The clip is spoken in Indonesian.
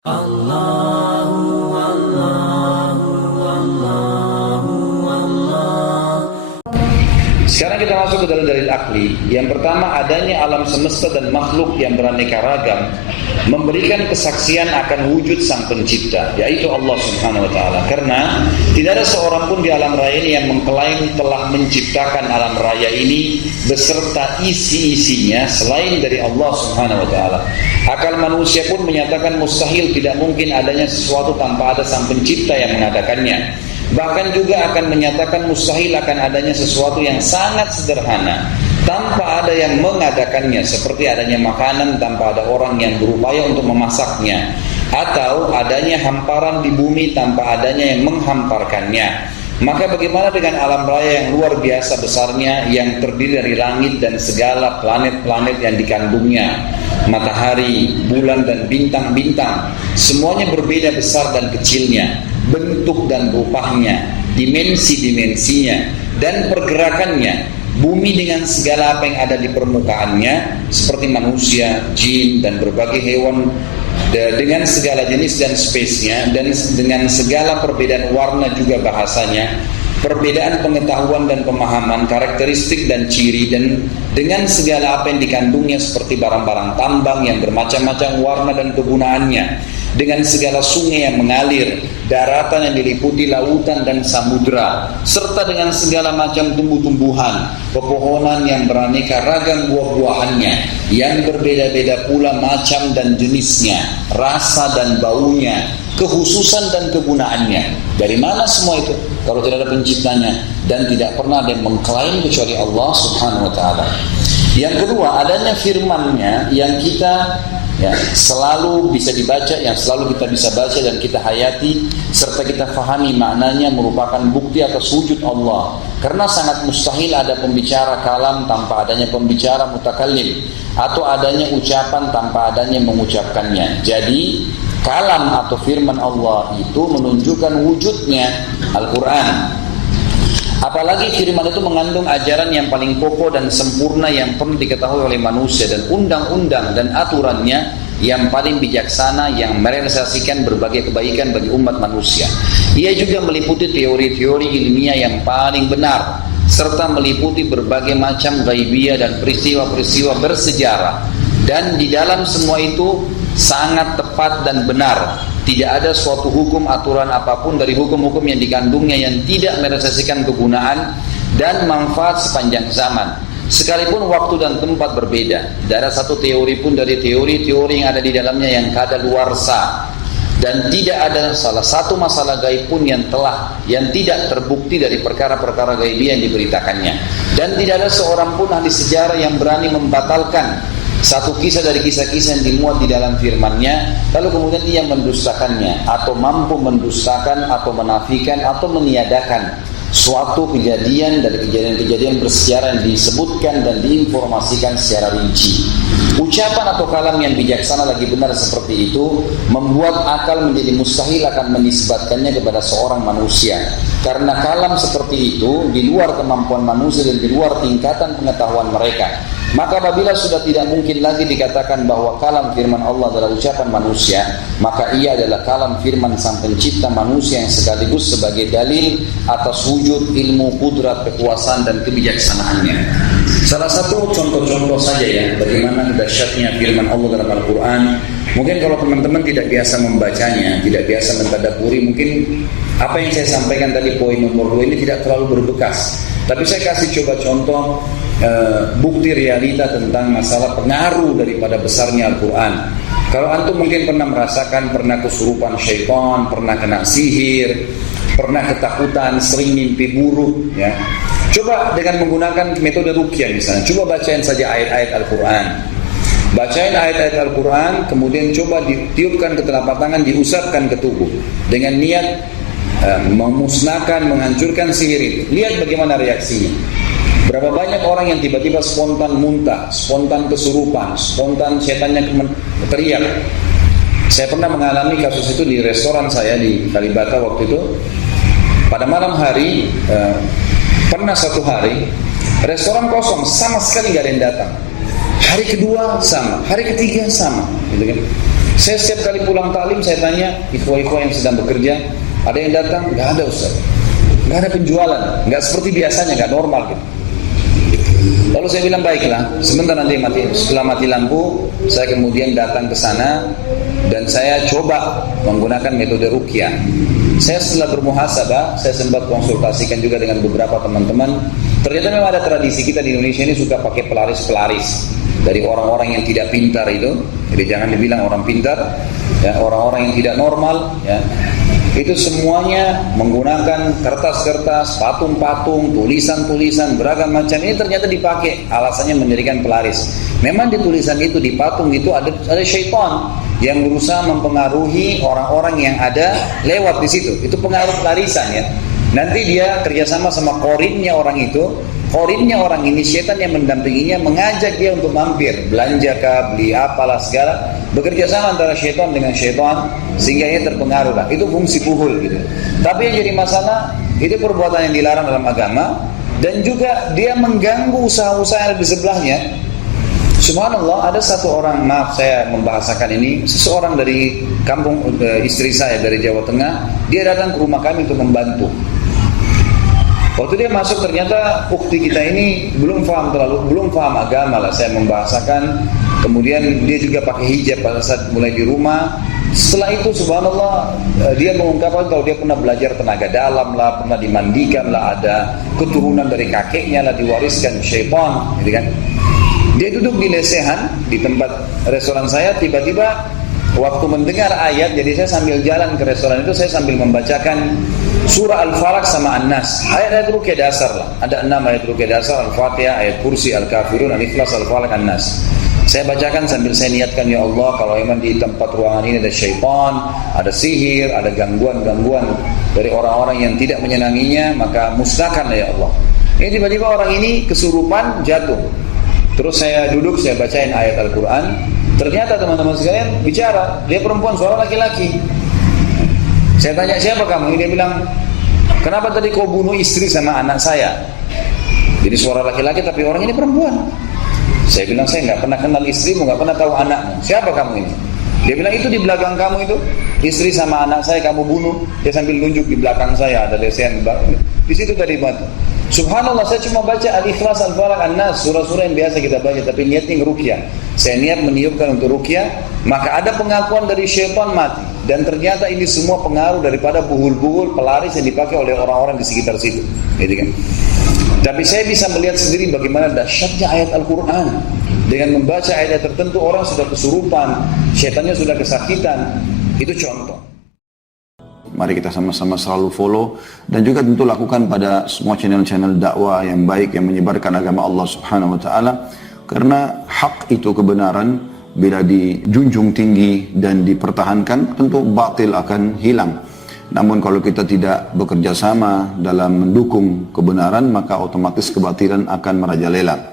Sekarang kita masuk ke dalam dalil akli. Yang pertama, adanya alam semesta dan makhluk yang beraneka ragam memberikan kesaksian akan wujud Sang Pencipta, yaitu Allah Subhanahu wa taala. Karena tidak ada seorang pun di alam raya ini yang mengklaim telah menciptakan alam raya ini beserta isi-isinya selain dari Allah Subhanahu wa taala. Akal manusia pun menyatakan mustahil, tidak mungkin adanya sesuatu tanpa ada Sang Pencipta yang mengadakannya. Bahkan juga akan menyatakan mustahil akan adanya sesuatu yang sangat sederhana tanpa ada yang mengadakannya, seperti adanya makanan tanpa ada orang yang berupaya untuk memasaknya, atau adanya hamparan di bumi tanpa adanya yang menghamparkannya. Maka bagaimana dengan alam raya yang luar biasa besarnya, yang terdiri dari langit dan segala planet-planet yang dikandungnya, matahari, bulan dan bintang-bintang, semuanya berbeda besar dan kecilnya, bentuk dan rupanya, dimensi-dimensinya dan pergerakannya, bumi dengan segala apa yang ada di permukaannya, seperti manusia, jin dan berbagai hewan dengan segala jenis dan spesiesnya, dan dengan segala perbedaan warna juga bahasanya, perbedaan pengetahuan dan pemahaman, karakteristik dan ciri, dan dengan segala apa yang dikandungnya seperti barang-barang tambang yang bermacam-macam warna dan kegunaannya, dengan segala sungai yang mengalir, daratan yang diliputi lautan dan samudra, serta dengan segala macam tumbuh-tumbuhan, pepohonan yang beraneka ragam buah-buahannya, yang berbeda-beda pula macam dan jenisnya, rasa dan baunya, kekhususan dan kegunaannya. Dari mana semua itu kalau tidak ada penciptanya? Dan tidak pernah ada yang mengklaim kecuali Allah Subhanahu wa taala. Yang kedua, adanya firman-Nya yang kita selalu bisa dibaca, yang selalu kita bisa baca dan kita hayati serta kita fahami maknanya, merupakan bukti atas wujud Allah. Karena sangat mustahil ada pembicara kalam tanpa adanya pembicara mutakallim, atau adanya ucapan tanpa adanya mengucapkannya. Jadi kalam atau firman Allah itu menunjukkan wujudnya Al-Quran. Apalagi firman itu mengandung ajaran yang paling pokok dan sempurna yang perlu diketahui oleh manusia, dan undang-undang dan aturannya yang paling bijaksana yang merealisasikan berbagai kebaikan bagi umat manusia. Ia juga meliputi teori-teori ilmiah yang paling benar, serta meliputi berbagai macam ghaibiyah dan peristiwa-peristiwa bersejarah. Dan di dalam semua itu sangat tepat dan benar. Tidak ada suatu hukum aturan apapun dari hukum-hukum yang dikandungnya yang tidak merealisasikan kegunaan dan manfaat sepanjang zaman, sekalipun waktu dan tempat berbeda. Tidak ada satu teori pun dari teori-teori yang ada di dalamnya yang kadaluarsa, dan tidak ada salah satu masalah gaib pun yang tidak terbukti dari perkara-perkara gaibiyah yang diberitakannya. Dan tidak ada seorang pun ahli sejarah yang berani membatalkan satu kisah dari kisah-kisah yang dimuat di dalam firman-Nya, lalu kemudian ia mendustakannya, atau mampu mendustakan, atau menafikan, atau meniadakan suatu kejadian dari kejadian-kejadian bersejarah yang disebutkan dan diinformasikan secara rinci. Ucapan atau kalam yang bijaksana lagi benar seperti itu membuat akal menjadi mustahil akan menisbatkannya kepada seorang manusia. Karena kalam seperti itu di luar kemampuan manusia dan di luar tingkatan pengetahuan mereka. Maka apabila sudah tidak mungkin lagi dikatakan bahwa kalam firman Allah adalah ucapan manusia, maka ia adalah kalam firman Sang Pencipta manusia yang sekaligus sebagai dalil atas wujud ilmu, kudrat, kekuasaan dan kebijaksanaannya. Salah satu contoh-contoh saja ya bagaimana dahsyatnya firman Allah dalam Al-Quran. Mungkin kalau teman-teman tidak biasa membacanya, tidak biasa mentadaburi, mungkin apa yang saya sampaikan tadi poin nomor 2 ini tidak terlalu berbekas. Tapi saya kasih coba contoh bukti realita tentang masalah pengaruh daripada besarnya Al-Quran. Kalau antum mungkin pernah merasakan, pernah kesurupan syaitan, pernah kena sihir, pernah ketakutan, sering mimpi buruk ya. Coba dengan menggunakan metode ruqyah misalnya, coba bacain saja ayat-ayat Al-Quran. Bacain ayat-ayat Al-Quran, kemudian coba ditiupkan ke telapak tangan, diusapkan ke tubuh dengan niat memusnahkan, menghancurkan sihir itu. Lihat bagaimana reaksinya. Berapa banyak orang yang tiba-tiba spontan muntah, spontan kesurupan, spontan setannya teriak. Saya pernah mengalami kasus itu di restoran saya di Kalibata waktu itu. Pada malam hari, pernah satu hari restoran kosong, sama sekali nggak ada yang datang. Hari kedua sama, hari ketiga sama, gitu kan. Saya setiap kali pulang taklim saya tanya ikhwah-ikhwah yang sedang bekerja, ada yang datang? Nggak ada Ustaz. Nggak ada penjualan, nggak seperti biasanya, nggak normal gitu. Lalu saya bilang baiklah, sebentar nanti setelah mati lampu, saya kemudian datang ke sana dan saya coba menggunakan metode ruqyah. Saya setelah bermuhasabah, saya sempat konsultasikan juga dengan beberapa teman-teman. Ternyata memang ada tradisi kita di Indonesia ini suka pakai pelaris-pelaris dari orang-orang yang tidak pintar itu. Jadi jangan dibilang orang pintar, ya, orang-orang yang tidak normal, ya. Itu semuanya menggunakan kertas-kertas, patung-patung, tulisan-tulisan beragam macam. Ini ternyata dipakai, alasannya menjadikan pelaris. Memang di tulisan itu, di patung itu ada syaitan yang berusaha mempengaruhi orang-orang yang ada lewat di situ. Itu pengaruh pelarisan, ya. Nanti dia kerjasama sama korinnya orang itu. Korinnya orang ini, syaitan yang mendampinginya, mengajak dia untuk mampir, belanja kah, beli apalah segala, bekerja sama antara syaitan dengan syaitan, sehingga ia terpengaruh lah. Itu fungsi puhul gitu. Tapi yang jadi masalah, itu perbuatan yang dilarang dalam agama, dan juga dia mengganggu usaha-usaha yang ada di sebelahnya. Subhanallah, ada satu orang, maaf saya membahasakan ini, seseorang dari kampung istri saya dari Jawa Tengah, dia datang ke rumah kami untuk membantu. Waktu dia masuk ternyata ukti kita ini belum paham agama lah, saya membahasakan. Kemudian dia juga pakai hijab pada saat mulai di rumah. Setelah itu subhanallah dia mengungkapkan kalau dia pernah belajar tenaga dalam lah, pernah dimandikan lah, ada keturunan dari kakeknya lah diwariskan syaitan, gitu kan. Dia duduk di lesehan di tempat restoran saya, tiba-tiba waktu mendengar ayat, jadi saya sambil jalan ke restoran itu, saya sambil membacakan surah Al-Falaq sama An-Nas. Ayat-ayat ruqyah dasar lah. Ada 6 ayat ruqyah dasar, Al-Fatihah, ayat Kursi, Al-Kafirun, Al-Ikhlas, Al-Falaq, An-Nas. Saya bacakan sambil saya niatkan, ya Allah, kalau memang di tempat ruangan ini ada syaitan, ada sihir, ada gangguan-gangguan dari orang-orang yang tidak menyenanginya, maka musnahkanlah ya Allah. Ini tiba-tiba orang ini kesurupan, jatuh. Terus saya duduk, saya bacain ayat Al-Quran. Ternyata teman-teman sekalian bicara, dia perempuan, suara laki-laki. Saya tanya, siapa kamu? Dia bilang, kenapa tadi kau bunuh istri sama anak saya? Jadi suara laki-laki tapi orang ini perempuan. Saya bilang, saya nggak pernah kenal istrimu, nggak pernah tahu anakmu. Siapa kamu ini? Dia bilang, itu di belakang kamu itu, istri sama anak saya kamu bunuh. Dia sambil nunjuk di belakang saya, ada lesehan di situ tadi mati. Subhanallah, saya cuma baca Al-Ikhlas, Al-Falaq, An-Nas, surah-surah yang biasa kita baca, tapi niatnya ngeruqyah. Saya niat meniupkan untuk ruqyah, maka ada pengakuan dari syaitan mati. Dan ternyata ini semua pengaruh daripada buhul-buhul pelaris yang dipakai oleh orang-orang di sekitar situ, gitu kan. Tapi saya bisa melihat sendiri bagaimana dahsyatnya ayat Al-Quran. Dengan membaca ayat tertentu orang sudah kesurupan, syaitannya sudah kesakitan. Itu contoh. Mari kita sama-sama selalu follow dan juga tentu lakukan pada semua channel-channel dakwah yang baik yang menyebarkan agama Allah Subhanahu wa taala, karena hak itu kebenaran bila dijunjung tinggi dan dipertahankan tentu batil akan hilang. Namun kalau kita tidak bekerja sama dalam mendukung kebenaran, maka otomatis kebatilan akan merajalela.